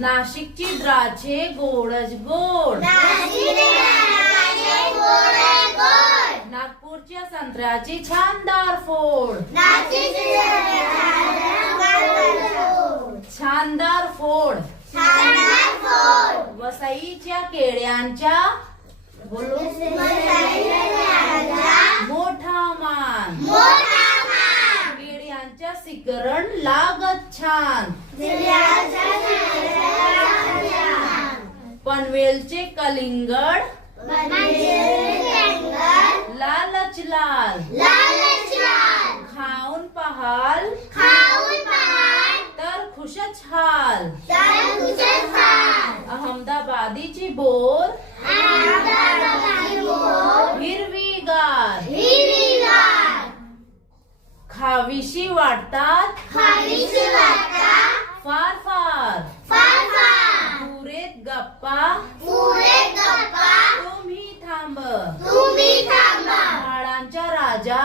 नाशिकची द्राक्षे गोडच गोड. नागपूरच्या संत्र्याची छानदार फोड. छानदार फोड. वसईच्या केळ्यांच्या बोलो मोठा मान. केळ्यांच्या शिकरण लागत छान. पनवेलचे कलिंगड लालच लाल. खाऊन पहाल तर खुशच हाल. अहमदाबादीची बोर हिरवीगार. खावीशी वाटतात फार फार. पुरेत गप्पा तुम्ही थांब. झाडांचा राजा